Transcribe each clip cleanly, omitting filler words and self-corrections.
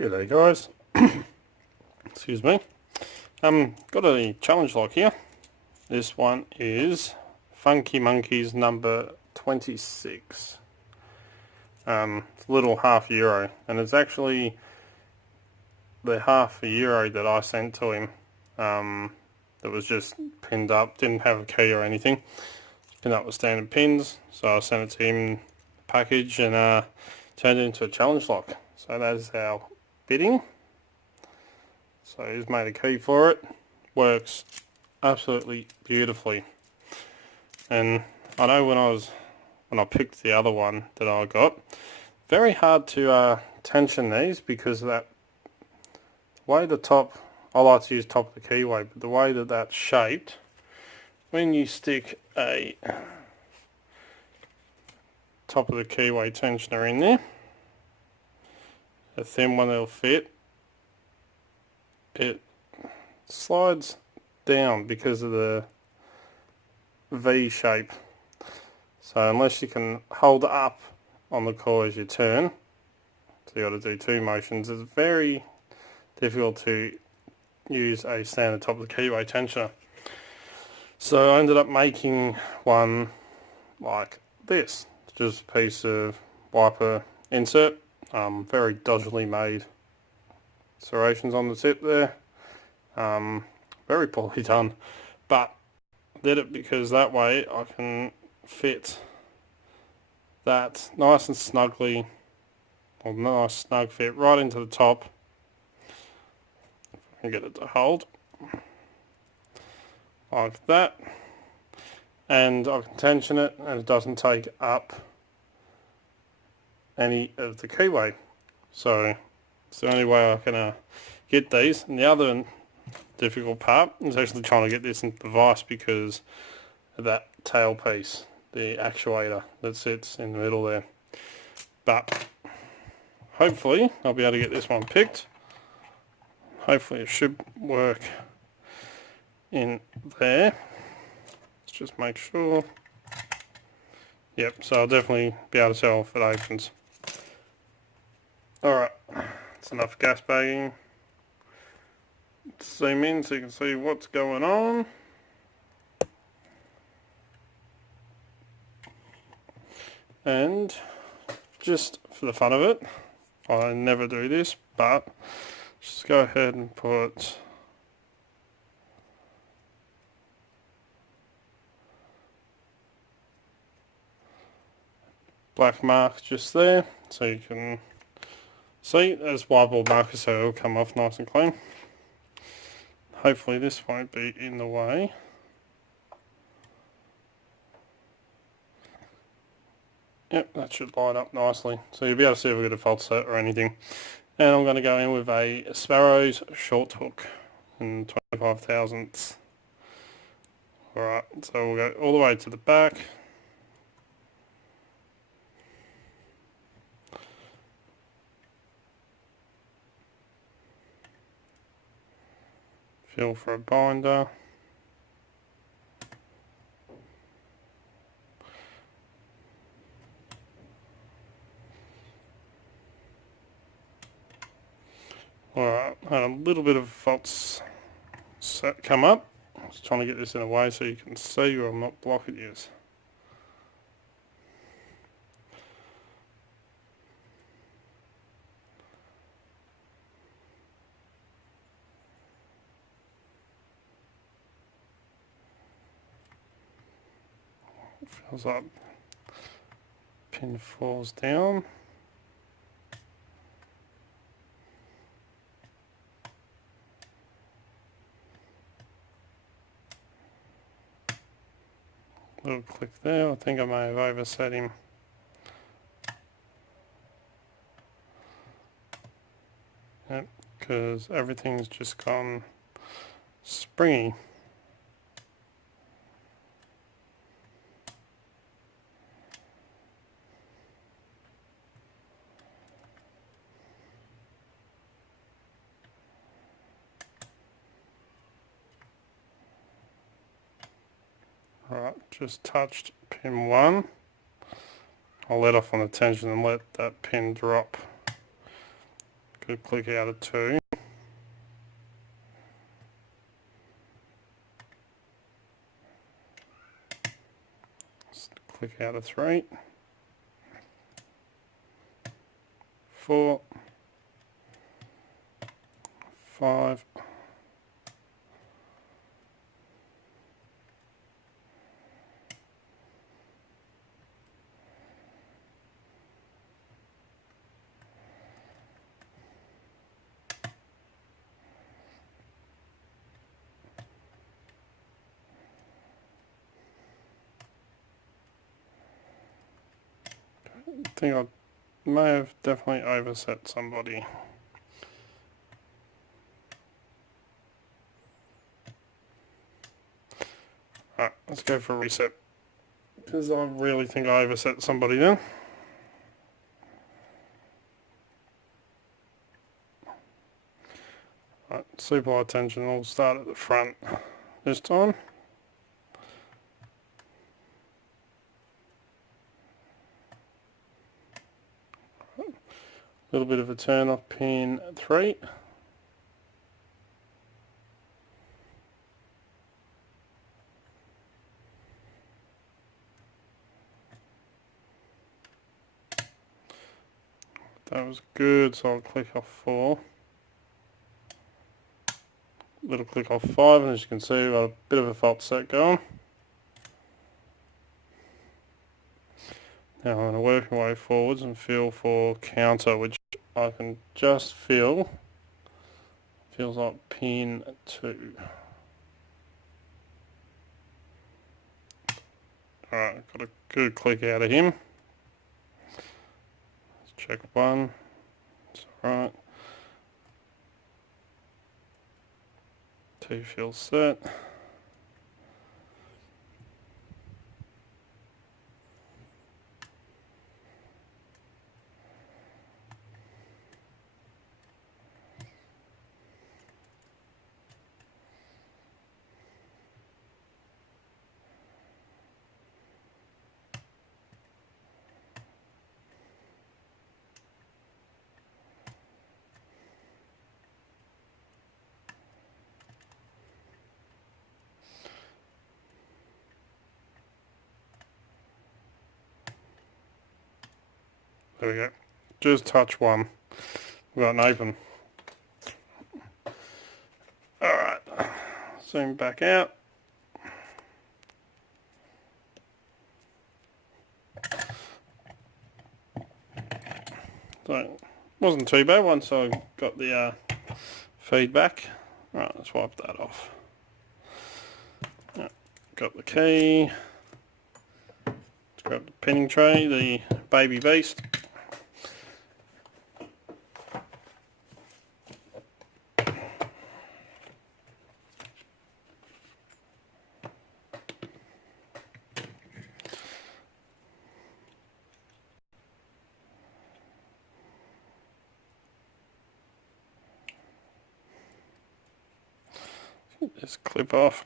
G'day guys. Excuse me. Got a challenge lock here. This one is FunKey MonKey's number 26. It's a little €1/2, and it's actually the €1/2 that I sent to him. That was just pinned up, didn't have a key or anything. Pinned up with standard pins, so I sent it to him package and turned it into a challenge lock. So that is our fitting. So he's made a key for it. Works absolutely beautifully. And I know when I picked the other one that I got, very hard to tension these because of that way the top. I like to use top of the keyway, but the way that that's shaped, when you stick a top of the keyway tensioner in there, a thin one that'll fit, it slides down because of the V shape. So unless you can hold up on the core as you turn, so you got to do two motions, it's very difficult to use a standard top of the keyway tensioner. So I ended up making one like this, just a piece of wiper insert, very dodgily made serrations on the tip there, very poorly done, but I did it because that way I can fit that nice and snugly, or nice snug fit right into the top. If I can get it to hold like that, and I can tension it and it doesn't take up any of the keyway. So it's the only way I can get these. And the other difficult part is actually trying to get this into the vise because of that tail piece, the actuator that sits in the middle there. But hopefully I'll be able to get this one picked. Hopefully it should work in there. Let's just make sure. Yep, so I'll definitely be able to tell if it opens. Alright, that's enough gas bagging. Let's zoom in so you can see what's going on. And just for the fun of it, I never do this, but just go ahead and put black mark just there so you can see there's whiteboard marker, so it'll come off nice and clean. Hopefully this won't be in the way. Yep, that should line up nicely. So you'll be able to see if we've got a false set or anything. And I'm going to go in with a Sparrow's short hook in 25 thousandths. Alright, so we'll go all the way to the back. Feel for a binder. Alright, had a little bit of faults set come up. I was trying to get this in a way so you can see where I'm not blocking you. Feels like pin falls down. Little click there. I think I may have overset him. Yep, because everything's just gone springy. Alright, just touched pin 1. I'll let off on the tension and let that pin drop. could click out of 2. Click out of 3. 4. 5. 'Think I may have definitely overset somebody. Alright, let's go for a reset. Because I really think I overset somebody then. Right, super high tension, I'll start at the front this time. A little bit of a turn off pin 3. That was good, so I'll click off 4. Little click off 5, and as you can see we've got a bit of a fault set going. Now I'm going to work my way forwards and feel for counter, which I can just feel. Feels like pin 2. Alright, got a good click out of him. Let's check 1. It's alright. 2 feels set. There we go. Just touch 1. We've got an open. Alright. Zoom back out. So, it wasn't too bad once I got the feedback. Right, let's wipe that off. Right, got the key. Let's grab the pinning tray, the baby beast. Just clip off.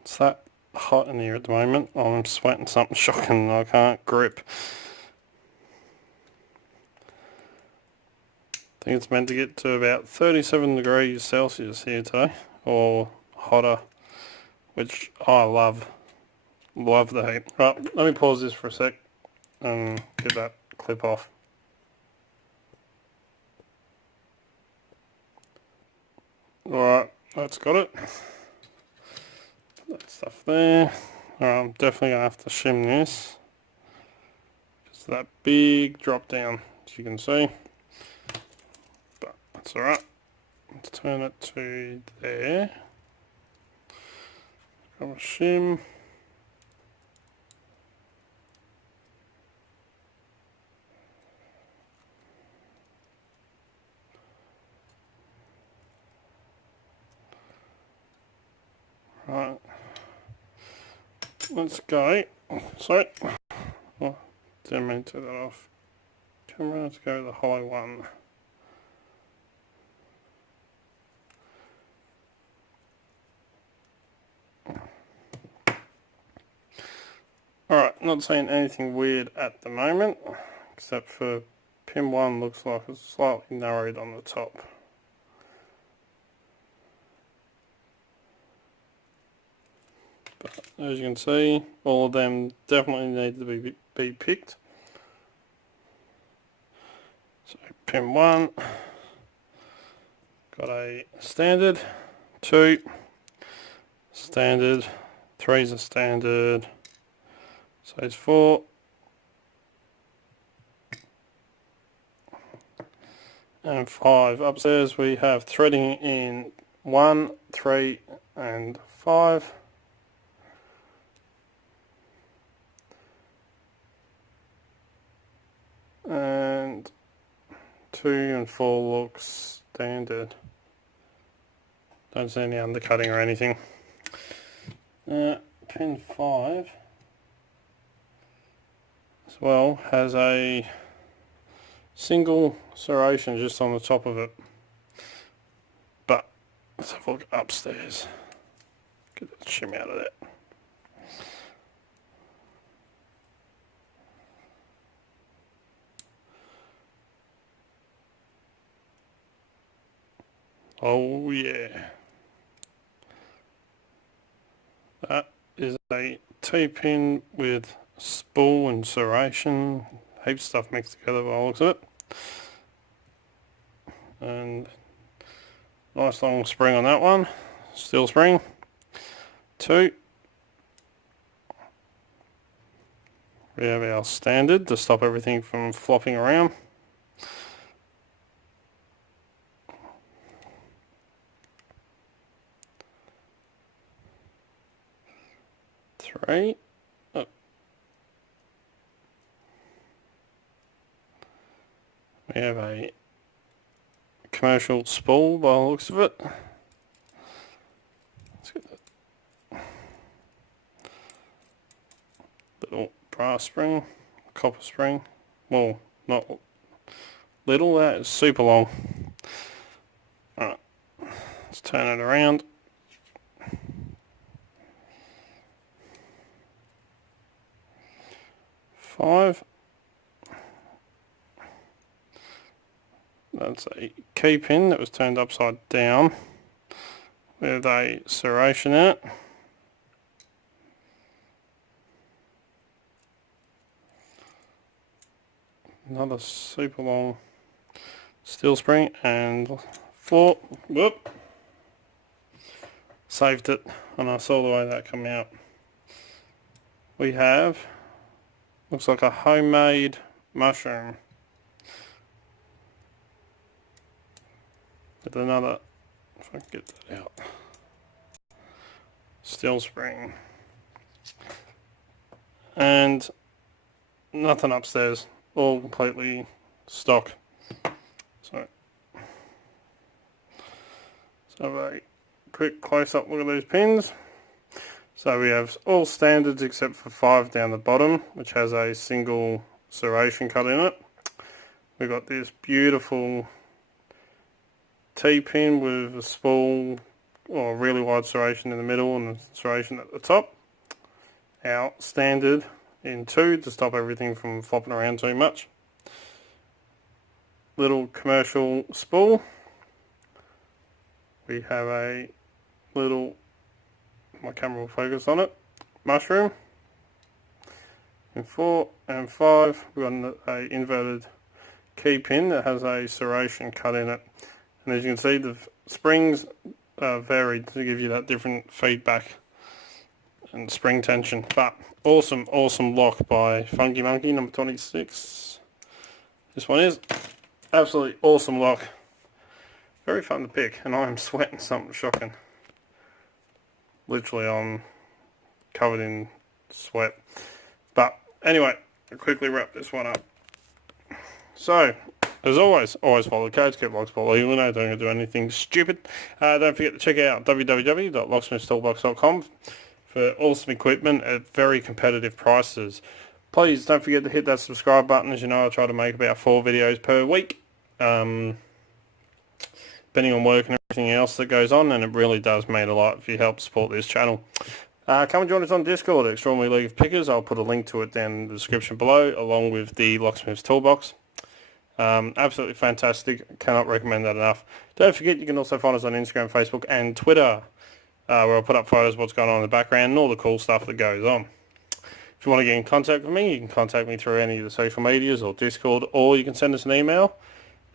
It's that hot in here at the moment. I'm sweating something shocking and I can't grip. I think it's meant to get to about 37 degrees Celsius here today, or hotter, which I love. Love the heat. Right, let me pause this for a sec and get that clip off. Alright, that's got it. That stuff there. Alright, I'm definitely going to have to shim this. Just that big drop down, as you can see. But that's alright. Let's turn it to there. Grab a shim. let's go. Sorry. Oh, didn't mean to turn that off. Camera, let's go to the hollow one. Alright, not seeing anything weird at the moment, except for pin 1 looks like it's slightly narrowed on the top. But as you can see, all of them definitely need to be picked. So pin 1, got a standard, 2, standard, 3 is a standard, so it's 4, and 5. Upstairs we have threading in 1, 3 and 5. And 2 and 4 looks standard. Don't see any undercutting or anything. Pin 5 as well has a single serration just on the top of it. But let's have a look upstairs. Get that shim out of that. Oh yeah. That is a T-pin with spool and serration. Heaps of stuff mixed together by the looks of it. And nice long spring on that one. Steel spring. 2. We have our standard to stop everything from flopping around. 3. Oh. We have a commercial spool by the looks of it. Let's get that little brass spring, copper spring. Well, not little, that is super long. Alright, let's turn it around. Five. That's a key pin that was turned upside down with a serration in it. Another super long steel spring, and 4. Whoop! Saved it, and I saw the way that came out. We have, looks like a homemade mushroom with another, if I can get that out, steel spring, and nothing upstairs, all completely stock. So let's have a quick close-up look at these pins. So we have all standards except for 5 down the bottom, which has a single serration cut in it. We've got this beautiful T-pin with a spool or a really wide serration in the middle and a serration at the top. Our standard in 2 to stop everything from flopping around too much. Little commercial spool. We have a little, my camera will focus on it, mushroom. In 4 and 5 we've got an inverted key pin that has a serration cut in it, and as you can see the springs are varied to give you that different feedback and spring tension. But awesome lock by FunKey MonKey number 26. This one is absolutely awesome lock, very fun to pick, and I am sweating something shocking. Literally I'm covered in sweat. But anyway, I'll quickly wrap this one up. So, as always follow the codes, keep Locksmith legal, don't do anything stupid. Don't forget to check out www.locksmithstoolbox.com for for awesome equipment at very competitive prices. Please don't forget to hit that subscribe button. As you know, I try to make about 4 videos per week, depending on work and everything else that goes on, and it really does mean a lot if you help support this channel. Come and join us on Discord, Extraordinary League of Pickers. I'll put a link to it down in the description below, along with the Locksmith's Toolbox. Absolutely fantastic. Cannot recommend that enough. Don't forget, you can also find us on Instagram, Facebook, and Twitter, where I'll put up photos of what's going on in the background and all the cool stuff that goes on. If you want to get in contact with me, you can contact me through any of the social medias or Discord, or you can send us an email.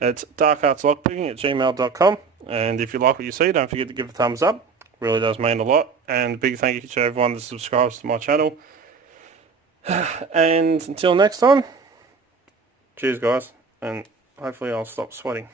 It's darkartslockpicking@gmail.com. And if you like what you see, don't forget to give a thumbs up. It really does mean a lot. And a big thank you to everyone that subscribes to my channel. And until next time, cheers guys, and hopefully I'll stop sweating.